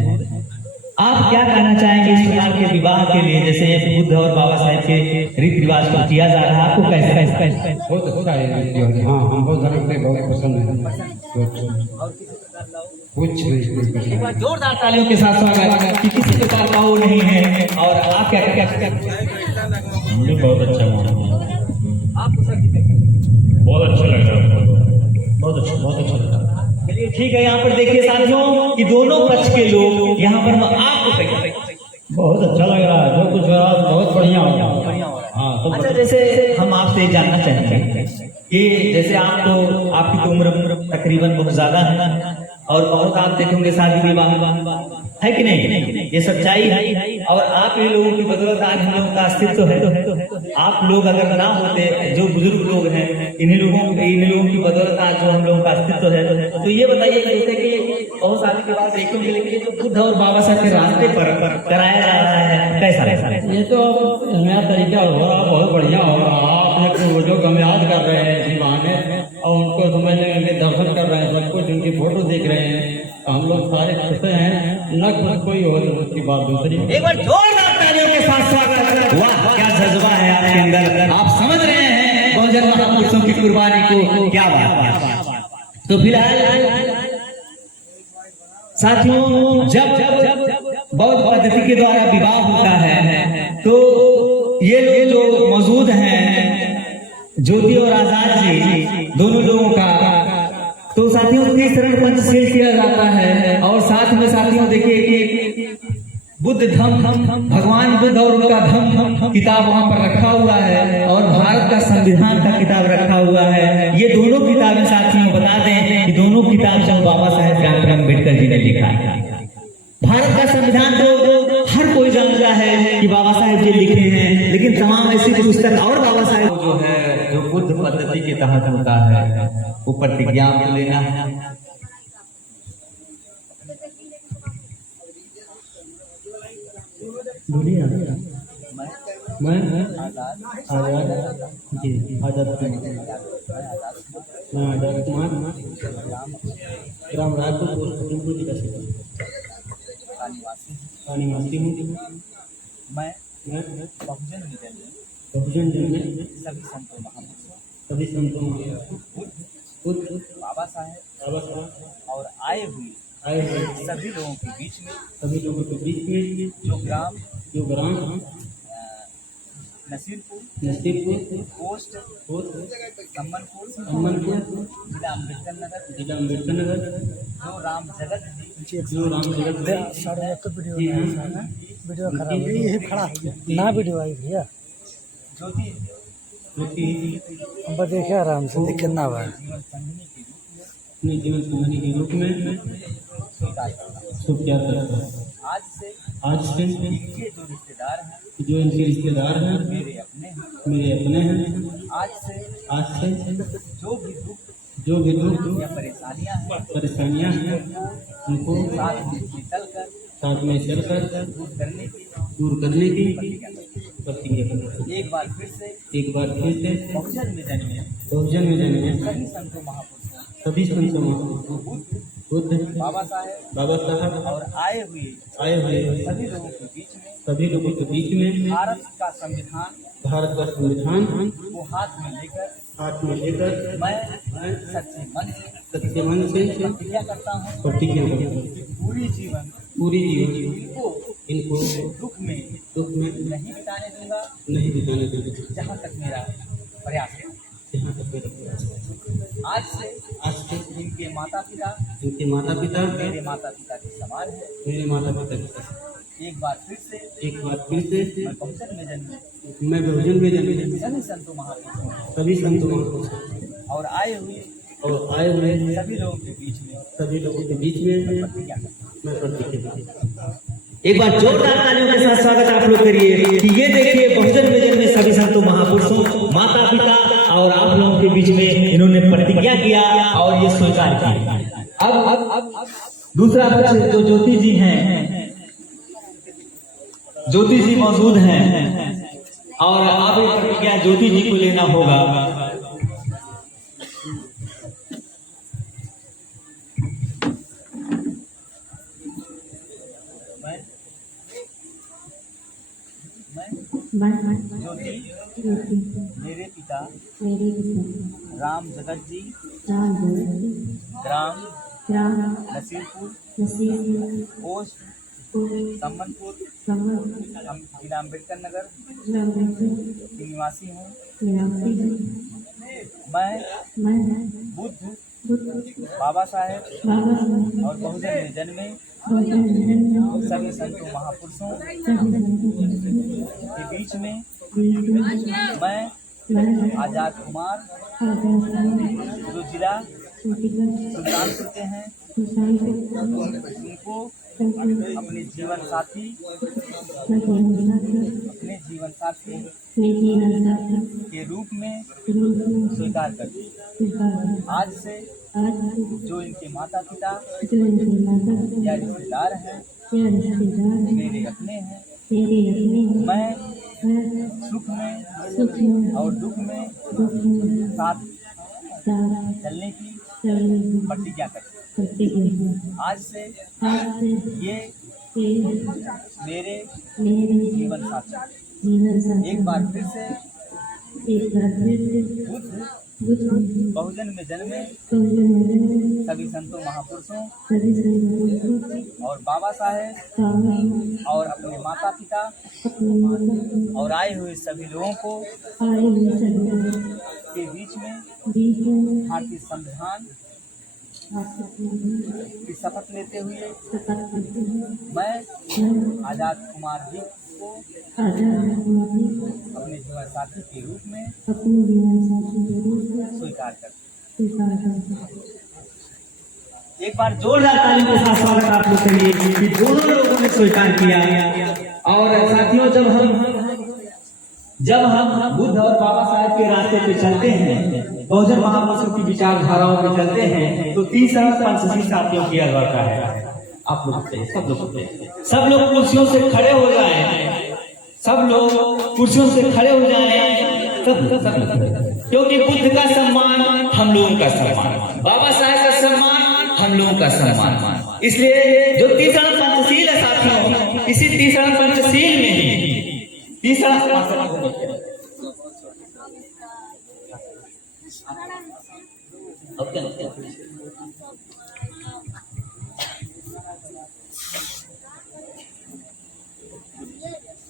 आप क्या कहना चाहेंगे इस प्रकार के विवाह के लिए, जैसे बुद्ध और बाबा साहेब के रीति रिवाज को किया जा रहा है, आपको कैसे? बहुत अच्छा है। हाँ, हमको धर्म पे बहुत पसंद है। कुछ जोरदार तालियों के साथ स्वागत कि किसी प्रकार का वो नहीं है। और आप क्या मुझे बहुत अच्छा बहुत अच्छा लग रहा है, बहुत अच्छा लग रहा है। चलिए ठीक है। यहाँ पर देखिए साथियों कि दोनों पक्ष के लोग यहाँ पर आपको बहुत अच्छा लग रहा है, जो कुछ बहुत बढ़िया हो रहा है। हाँ, अच्छा, जैसे हम आपसे जानना चाहेंगे कि जैसे आप तो आपकी तो उम्र तकरीबन बहुत ज्यादा है और बहुत आप देखेंगे शादी विवाह है कि नहीं, ये सच्चाई है। और आप ये लोगों की बदौलत आज हम लोगों का अस्तित्व है। आप लोग अगर ना होते, जो बुजुर्ग लोग हैं, इन लोगों की बदौलत आज जो हम लोगों का अस्तित्व है। तो ये बताइए जैसे कि बहुत साल के बाद देखेंगे, लेकिन जो बुद्ध और बाबा साहब के रास्ते पर कराया जा रहा है, कैसा? ये तो नया तरीका हो रहा, बहुत बढ़िया हो रहा। अपने पूर्वजों को हम याद कर रहे हैं इसी बहाने, और उनको समझने के दर्शन कर रहे हैं, सब कुछ उनकी फोटो देख रहे हैं। हम लोग सारे खुश हैं, न खुश कोई हो तो उसकी बात दूसरी। एक बार जोरदार तालियों के साथ स्वागत। वाह, क्या जज्बा है आपके अंदर, आप समझ रहे हैं बहुजन महापुरुषों की कुर्बानी को, क्या बात। तो फिलहाल साथियों, जब बौद्ध पद्धति के द्वारा विवाह होता है तो ये लोग जो मौजूद हैं, ज्योति और आजाद जी दोनों लोगों का, तो साथियों 30 शरण पंचशील किया जाता है। और साथ में साथियों देखिए कि बुद्ध धम्म, भगवान बुद्ध और उनका धम्म किताब वहां पर रखा हुआ है, और भारत का संविधान का किताब रखा हुआ है। ये दोनों किताबें साथियों बता दें कि दोनों किताब जो बाबा साहेब डॉक्टर अम्बेडकर जी ने लिखा है। भारत का संविधान तो हर कोई जानता है कि बाबा साहेब जी लिखे हैं, लेकिन तमाम ऐसी पुस्तक और बाबा साहेब जो है, जो बुद्ध पद्धति के तहत होता है, वो प्रतिज्ञा को लेना है। बोलिए। मैं आजाद जी, आजाद मैं आजाद कुमार, ग्राम रायपुर, पोस्ट लखीमपुर जिला से का निवासी हूँ। मैं बहुजन जन में सभी संतों महापुरुषों, सभी संतों बुद्ध, बाबा साहेब और आए हुए सभी लोगों के बीच में जो ग्राम नसीरपुर पोस्ट सम्मनपुर जिला अम्बेडकर नगर जो राम जगत वीडियो खराब है, यही खड़ा ना वीडियो आई भैया, ज्योति हम देखिए आराम से देख कितना हुआ है। अपने जीवन संगनी के रूप में स्वीकार करता है। आज से जो इनके रिश्तेदार हैं मेरे अपने हैं। आज से जो भी दुख या परेशानियां हैं उनको साथ में चलकर दूर करने की प्रतिज्ञा करता है। एक बार फिर से बहुजन में जन्मे सभी संतों महापुरुषों बुद्ध बाबा साहेब बाबा साहब और आए हुए सभी लोगों के बीच में भारत का संविधान को हाथ में लेकर मैं सच्चे मन से प्रतिज्ञा करता हूँ पूरी जीवन इनको दुख में नहीं बिताने दूंगा जहाँ तक मेरा प्रयास है। आज से इनके माता पिता मेरे माता पिता के समान है। एक बार फिर से मैं बहुजन में जन्मे सभी संतों महापुरुषों और आए हुए सभी लोगों के बीच में मैं प्रतिज्ञा करता हूं। एक बार जोरदार तालियों के साथ स्वागत आप लोग करिए कि ये देखिए बहुजन में जन्मे सभी संतों महापुरुषों माता पिता और आप लोगों के बीच में इन्होंने प्रतिज्ञा किया और ये स्वीकार किया। अब दूसरा पक्ष जो ज्योति जी हैं, ज्योति जी मौजूद हैं और अब ये प्रतिज्ञा ज्योति जी को लेना होगा। ज्योति मेरे पिता राम जगत जी ग्राम नसीरपुर पोस्ट सम्मनपुर जिला अम्बेडकर नगर की निवासी हूँ। मैं बुद्ध बाबा साहेब और बहुजन में जन्मे सभी संतों महापुरुषों के बीच में मैं आजाद कुमार जो जिला सुल्तानपुर के हैं उनको अपने जीवन साथी के रूप में स्वीकार करती। आज से जो इनके माता पिता या रिश्तेदार हैं मेरे अपने हैं, मैं सुख में और दुख में साथ चलने की प्रतिज्ञा करती हूँ। आज से ये मेरे जीवन साथी। एक बार फिर से बहुजन में जन्मे सभी संतों महापुरुषों और बाबा साहेब और अपने माता पिता और आए हुए सभी लोगों को के बीच में भारतीय संविधान की शपथ लेते हुए मैं आजाद कुमार जी को अपने जीवन साथी के रूप में स्वीकार करते। एक बार जोरदार तालियों के साथ स्वागत आप लोग करिए कि दोनों लोगों ने स्वीकार किया। और साथियों जब हम बुद्ध और बाबा साहेब के रास्ते पे चलते हैं, बहुजन महापुरुषों की विचारधाराओं पे चलते हैं, तो तीसरा पंचशील साथियों किया जाता है। आप लोग सब लोग कुर्सियों से खड़े हो जाएं, सब लोग कुर्सियों से खड़े हो जाएं, सब क्योंकि बुद्ध का सम्मान हम लोगों का सम्मान, बाबा साहेब का सम्मान हम लोगों का सम्मान। इसलिए जो तीसरा पंचशील है साथियों, इसी तीसरा पंचशील में ही तीसरा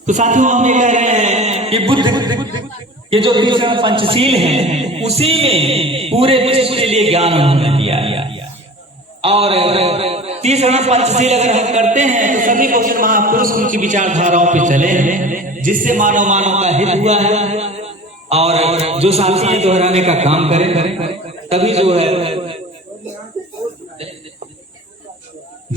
तो साथियों हम ये कह रहे हैं कि बुद्ध ये जो तीसरा पंचशील है उसी में पूरे विश्व के लिए ज्ञान उन्होंने दिया। और तीसरा पंचशील अगर हम करते हैं तो सभी बहुजन महापुरुष उनकी विचारधाराओं पे चले हैं, जिससे मानव का हित हुआ है। और जो साथी दोहराने का काम करें तभी जो है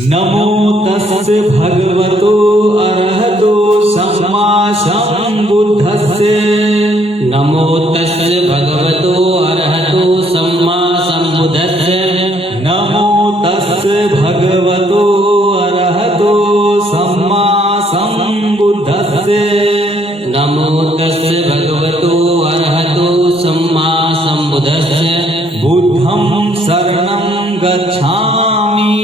नमो तस्से भगवतो अरहतो सम्मा सम्बुद्धस्से। नमो तस्से भगवतो अरहतो सम्मा सम्बुद्धस्से। नमो तस्से भगवतो अरहतो सम्मा सम्बुद्धस्से। नमो तस्से भगवतो अरहतो सम्मा सम्बुद्धस्से। बुद्धं शरणं गच्छामि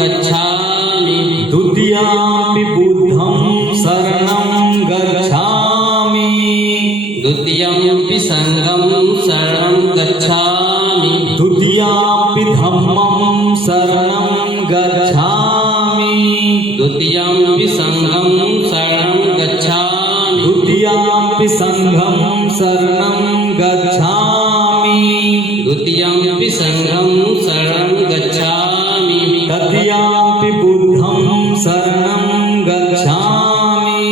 गच्छामि द्वितीयापि बुद्धं शरणं गच्छामि द्वितीयमपि संघं शरणं गच्छामि द्वितीयापि धम्मं शरणं गच्छामि द्वितीयमपि संघं शरणं गच्छामि द्वितीयापि संघं शरणं गच्छामि द्वितीयमपि संघं शरणं गच्छामि तृतीयापि बुद्धं शरणं गच्छामि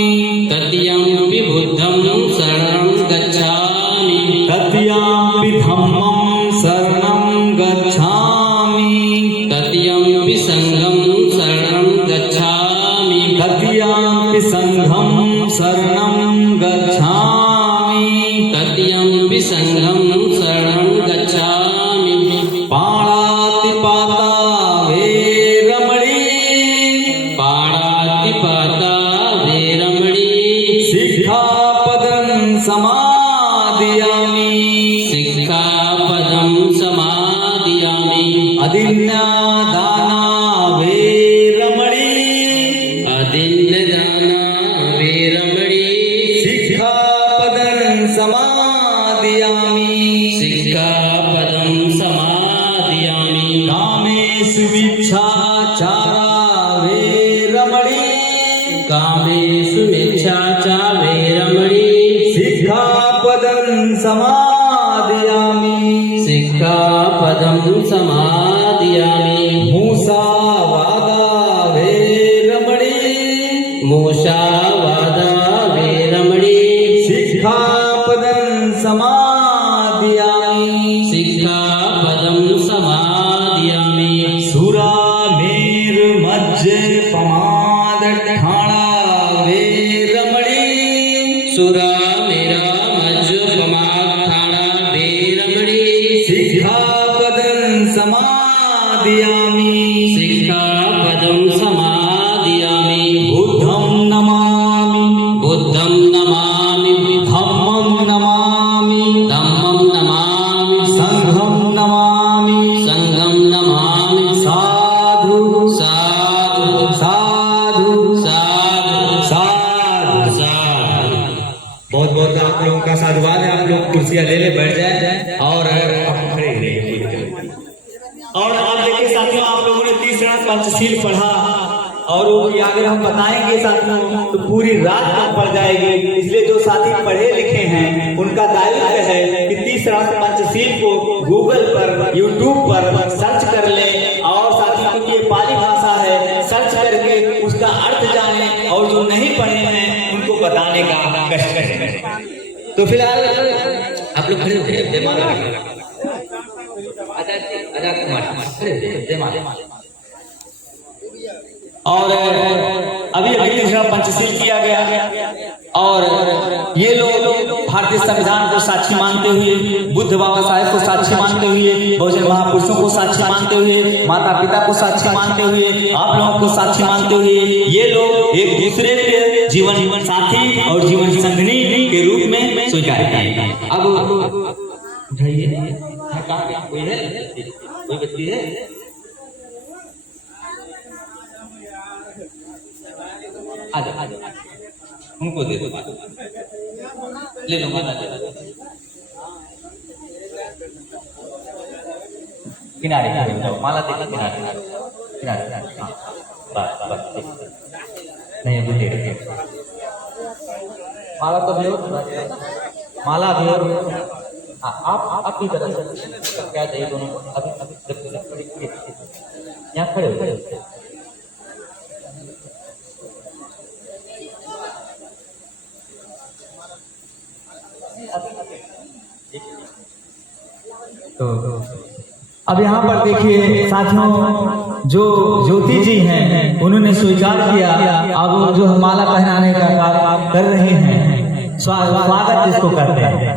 तृतीयमपि बुद्धं शरणं गच्छामि तृतीयापि धम्मं शरणं गच्छामि तृतीयमपि संघं शरणं गच्छामि तृतीयापि संघं शरणं गच्छामि तृतीयमपि संघं शरणं गच्छामि पाणातिपाता वेरमणि पाणातिपाता वेरमणि सिक्खापदं समादयामि सिक्खापदं समादयामि अदिन्नादाना वेरमणि अदिन्नदाना वेरमणि सिक्खापदं समादयामि सिक्खापदं समादयामि कामेषु विच्छाचारा वेरमणि कामेषु मिच्छाचा वेरमणि सिक्खापदं समादयामि सिक्खापदं समादयामि मूसावादा वेरमणि मूषावादा वेरमणि सिक्खापदं समादयामि सिक्खापदं समादयामि सुरामेरुमज्जपमादठाणा वेरमणि सुरामेरा मज्जपमाठाणा वेरमणि सिक्खापदं समादयामि सिक्खापदं समादयामि बुद्धं नमामि बुद्धं नमामि धम्मं नमामि धम्मं नमामि संघं नमामि संघं नमामि साधु साधु साधु साधु साधु साधु। बहुत बहुत आप लोगों का साधुवाद है। आप लोग कुर्सियां ले ले बैठ जाए और आप खड़े रहिए। और आप देखिए साथियों, आप लोगों ने तीसरा पंचशील पढ़ा और वो भी अगर हम बताएंगे साथियों तो पूरी रात तक पढ़ जाएगी। इसलिए जो साथी पढ़े लिखे हैं उनका दायित्व है कि तीसरा पंचशील को गूगल पर, यूट्यूब पर सर्च कर ले और साथियों क्योंकि ये पाली भाषा है, सर्च करके उसका अर्थ जाने और जो नहीं पढ़े हैं उनको बताने का कष्ट करें। तो फिलहाल आप लोग खड़े हो गए। जय माता दी। आजाद कुमार खड़े हो गए। जय माता। और अभी अभी तीसरा पंचशील किया गया और ये लोग भारतीय संविधान को साक्षी मानते हुए, बुद्ध बाबा साहेब को साक्षी मानते हुए, बहुजन महापुरुषों को साक्षी मानते हुए, माता पिता को साक्षी मानते हुए, आप लोगों को साक्षी मानते हुए ये लोग एक दूसरे के जीवन साथी और जीवन संगनी के रूप में स्वीकार किए। अब उठाइए, कोई है, कोई बच्ची है? आजा आजा उनको दे दो, ले लो माला, ले लो किनारे किनारे माला दे, किनारे किनारे। हाँ बस बस नहीं अभी दे रहे माला तो भी और माला भी और आप भी तरह से क्या चाहिए दोनों को? अभी अभी यहाँ खड़े हो। तो अब यहाँ पर देखिए साथियों, जो ज्योति जी हैं उन्होंने स्वीकार किया। अब जो माला पहनाने का काम कर रहे हैं, स्वागत जिसको करते हैं,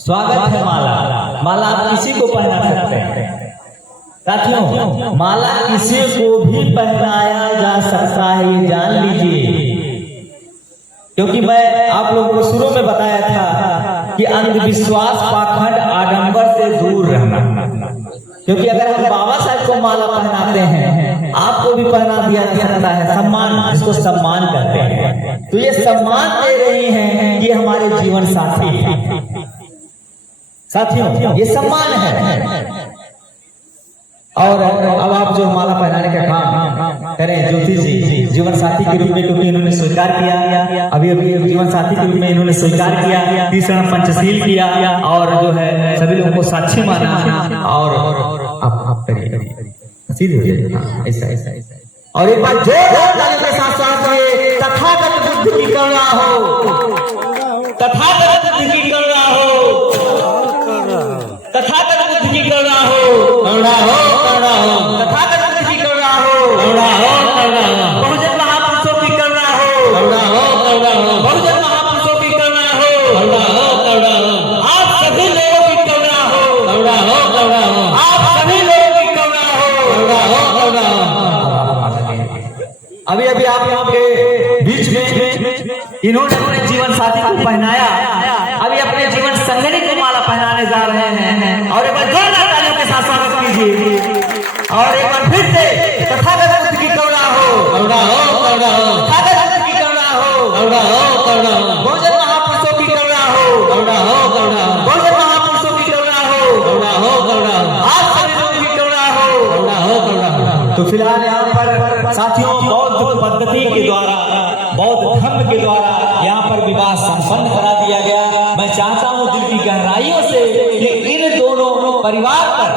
स्वागत है माला। माला आप किसी को पहना सकते हैं साथियों, माला किसी को भी पहनाया जा सकता है, ये जान लीजिए। क्योंकि मैं आप लोगों को शुरू में बताया था कि अंधविश्वास, पाखंड, आडंबर से दूर रहना। क्योंकि अगर हम बाबा साहब को माला पहनाते हैं आपको भी पहना दिया जाता है सम्मान, जिसको सम्मान कहते हैं। तो ये सम्मान दे रही हैं, ये हमारे जीवन साथी हैं। साथियों, ये सम्मान है। और अब आप जो माला पहनाने का काम करें, ज्योति जी जीवन साथी के रूप में, क्योंकि इन्होंने स्वीकार किया, अभी जीवन साथी के रूप में इन्होंने स्वीकार किया, तीसरा पंचशील किया, और जो है सभी लोगों को साक्षी माना। और आप करिए सीधे हो जाइए, ऐसा। और एक बार जोरदार तालियों के साथ में तथागत बुद्ध की करुणा हो, तथागत बुद्ध की करुणा हो, तथागत बुद्ध की करुणा हो, करुणा हो, करुणा हो, तथागत बुद्ध की करुणा हो, करुणा हो, करुणा हो, बहुजन महापुरुषों की करुणा हो, करुणा हो, करुणा हो, बहुजन महापुरुषों की करुणा हो, करुणा हो, करुणा हो, आप सभी लोगों की करुणा हो, करुणा हो, करुणा हो, आप सभी लोगों की करुणा हो, करुणा हो, करुणा हो। अभी आप यहाँ के बीच में इन्होंने अपने जीवन साथी को पहनाया, अभी अपने जीवन संगनी को माला पहनाने जा रहे हैं। और एक बार जोरदार तालियों के साथ स्वागत कीजिए। और एक बार फिर से तथागत बुद्ध की करुणा हो, करुणा हो, करुणा हो, तथागत बुद्ध की करुणा हो, करुणा हो, करुणा हो, बहुजन महापुरुषों की करुणा हो, करुणा हो, करुणा हो, बहुजन महापुरुषों की करुणा हो, करुणा हो, करुणा हो, आप सभी लोगों की करुणा हो, करुणा हो, करुणा हो। तो फिलहाल यहाँ पर साथियों बौद्ध पद्धति के द्वारा, बौद्ध धर्म के द्वारा यहाँ पर विवाह संपन्न करा दिया गया। मैं चाहता हूँ दिल की गहराइयों से कि इन दोनों परिवार पर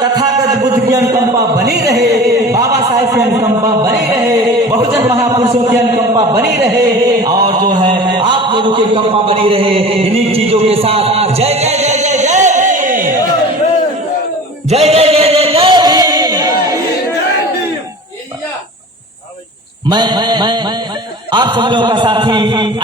तथागत बुद्ध की अनुकंपा बनी रहे, बाबा साहेब की अनुकंपा बनी रहे, बहुजन महापुरुषों की अनुकंपा बनी रहे, और जो है आप लोगों की अनुकंपा बनी रहे। इन्हीं चीजों के साथ जय जय जय जय जय भीम, जय जय जय जय जय भीम। मैं आप सब लोगों का साथी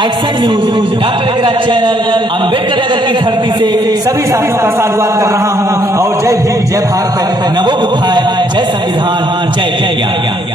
एक्शन न्यूज डॉक्टर एग्रा चैनल अम्बेडकर नगर की धरती से सभी साथियों का साधुवाद कर रहा हूं। और जय भीम, जय भारत, नमो बुद्धाय, जय संविधान, जय ज्ञान।